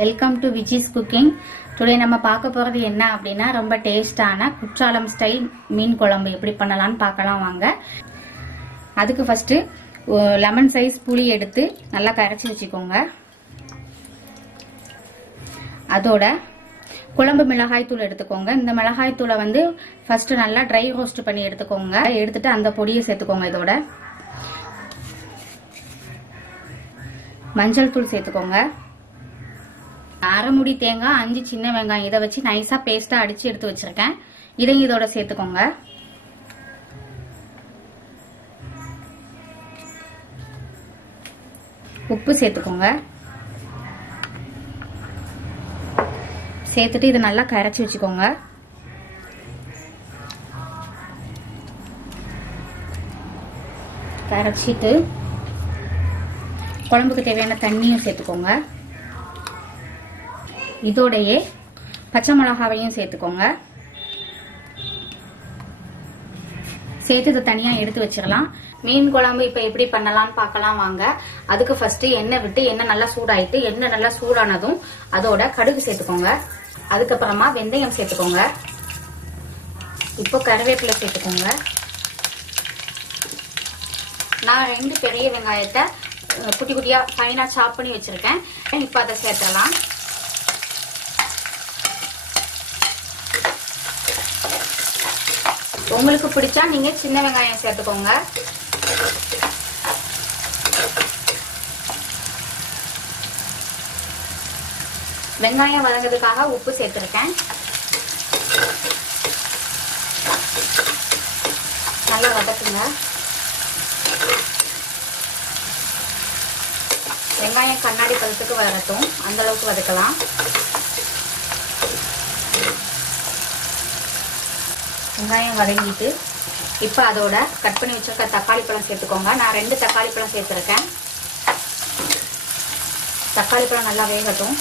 Welcome to Viji's cooking. Today நம்ம பார்க்க போறது என்ன அப்படின்னா ரொம்ப டேஸ்டான குற்றாலம் ஸ்டைல் மீன் குழம்பு எப்படி பண்ணலாம்னு பார்க்கலாம் வாங்க. அதுக்கு ஃபர்ஸ்ட் லெமன் சைஸ் புளி எடுத்து நல்லா கரைச்சி வச்சுக்கோங்க. அதோட குழம்பு மிளகாய் தூள் எடுத்துக்கோங்க. இந்த மிளகாய் தூளை வந்து ஃபர்ஸ்ட் நல்லா ட்ரை ரோஸ்ட் பண்ணி எடுத்துக்கோங்க. எடுத்துட்டு அந்த பொடியை சேர்த்துக்கோங்க. இதோட மஞ்சள் தூள் சேர்த்துக்கோங்க. அரை முடி தேங்காய், 5 சின்ன வெங்காயம் இதை வச்சு நைஸா பேஸ்டா அடிச்சு எடுத்து வச்சிருக்கேன். இதையும் இதோட சேர்த்துக்கோங்க. உப்பு சேர்த்துக்கோங்க. சேர்த்துட்டு இதை நல்லா கரைச்சி வச்சுக்கோங்க. கரைச்சிட்டு குழம்புக்கு தேவையான தண்ணியும் சேர்த்துக்கோங்க. இதோடையே பச்சை மிளகாவையும் சேர்த்துக்கோங்க. சேர்த்து இதை தனியா எடுத்து வச்சிடலாம். மீன் குழம்பு இப்ப எப்படி பண்ணலாம்னு பார்க்கலாம் வாங்க. அதுக்கு ஃபர்ஸ்ட் எண்ணெய் விட்டு எண்ணெய் நல்லா சூடாயிட்டு எண்ணெய் நல்லா சூடானதும் அதோட கடுகு சேர்த்துக்கோங்க. அதுக்கப்புறமா வெந்தயம் சேர்த்துக்கோங்க. இப்போ கருவேப்பிலை சேர்த்துக்கோங்க. நான் 2 பெரிய வெங்காயத்தை குட்டி குட்டியா ஃபைனா சாப் பண்ணி வச்சிருக்கேன். இப்ப அதை சேர்த்துடலாம். உங்களுக்கு பிடிச்சா நீங்க சின்ன வெங்காயம் சேர்த்துக்கோங்க. வெங்காயம் வதங்கிறதுக்காக உப்பு சேர்த்திருக்கேன். நல்லா வதக்குங்க. வெங்காயம் கண்ணாடி பதத்துக்கு வரட்டும், அந்த அளவுக்கு வதக்கலாம். வெங்காயம் வதங்கிட்டு இப்ப அதோட கட் பண்ணி வச்சிருக்க தக்காளி பழம் சேர்த்துக்கோங்க. நான் 2 தக்காளி பழம் சேர்த்திருக்கேன். தக்காளி பழம் நல்லா வேகட்டும்.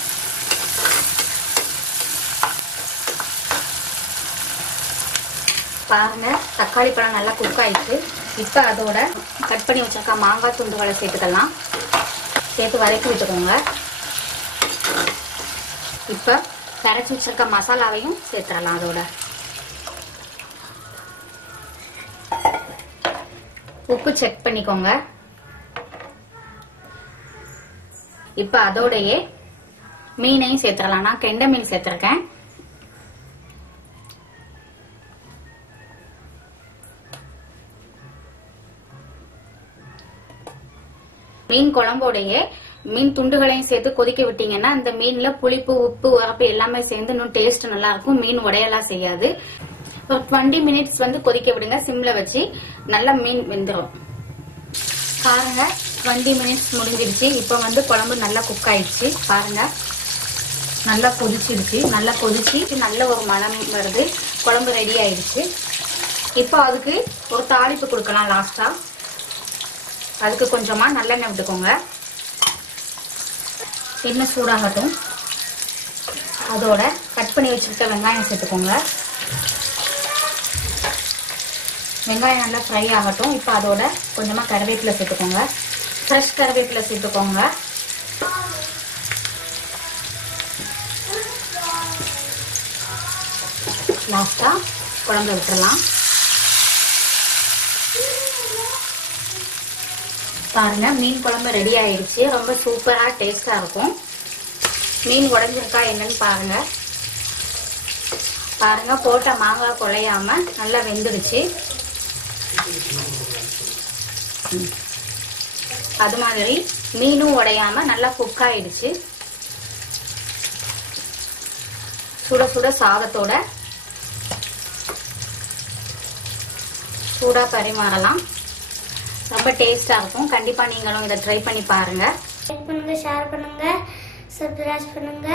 பாருங்க, தக்காளி பழம் நல்லா குக் ஆயிடுச்சு. இப்ப அதோட கட் பண்ணி வச்சிருக்க மாங்காய் துண்டுகளை சேர்த்துக்கலாம். சேர்த்து வதக்கி விட்டுக்கோங்க. இப்ப கரைச்சி வச்சிருக்க மசாலாவையும் சேர்த்துடலாம். அதோட உப்பு செக் பண்ணிக்கோங்க. இப்ப அதோடயே மீனையும் சேர்த்துடலாம். நான் கெண்டை மீன் சேர்த்திருக்கேன். மீன் குழம்போடையே மீன் துண்டுகளையும் சேர்த்து கொதிக்க விட்டீங்கன்னா அந்த மீன்ல புளிப்பு, உப்பு, உரப்பு எல்லாமே சேர்ந்து இன்னும் டேஸ்ட் நல்லா இருக்கும். மீன் உடையெல்லாம் செய்யாது. ஒரு 20 மினிட்ஸ் வந்து கொதிக்க விடுங்க. சிம்ல வச்சு நல்லா மீன் வெந்துடும். பாருங்க, 20 மினிட்ஸ் முடிஞ்சிருச்சு. இப்ப வந்து குழம்பு நல்லா குக் ஆயிடுச்சு. பாருங்க, நல்லா கொதிச்சிருச்சு. நல்லா கொதிச்சு நல்ல ஒரு மணம் வருது. குழம்பு ரெடி ஆயிடுச்சு. இப்போ அதுக்கு ஒரு தாளிப்பு கொடுக்கலாம். லாஸ்டா அதுக்கு கொஞ்சமா நல்லெண்ணெய் விட்டுக்கோங்க. எண்ணெய் சூடாகட்டும். அதோட கட் பண்ணி வச்சிருக்க வெங்காயம் சேர்த்துக்கோங்க. வெங்காயம் நல்லா ஃப்ரை ஆகட்டும். இப்போ அதோட கொஞ்சமா கருவேப்பிலை சேர்த்துக்கோங்க. ஃப்ரெஷ் கருவேப்பிலை சேர்த்துக்கோங்க. லாஸ்டா குழம்பு விட்டுறலாம். பாருங்க, மீன் குழம்பு ரெடி ஆயிடுச்சு. ரொம்ப சூப்பரா டேஸ்டா இருக்கும். மீன் உடைஞ்சிருக்கா என்னன்னு பாருங்க. பாருங்க, போட்ட மாங்காய் குழையாம நல்லா வெந்துடுச்சு. அது மாதிரி மீனும் உடையாம நல்லா குக் ஆயிடுச்சு. சுட சுட சாதத்தோட சூடா பரிமாறலாம். ரொம்ப டேஸ்டா இருக்கும். கண்டிப்பா நீங்களும் இதை ட்ரை பண்ணி பாருங்க. லைக் பண்ணுங்க, ஷேர் பண்ணுங்க, சப்ஸ்கிரைப் பண்ணுங்க.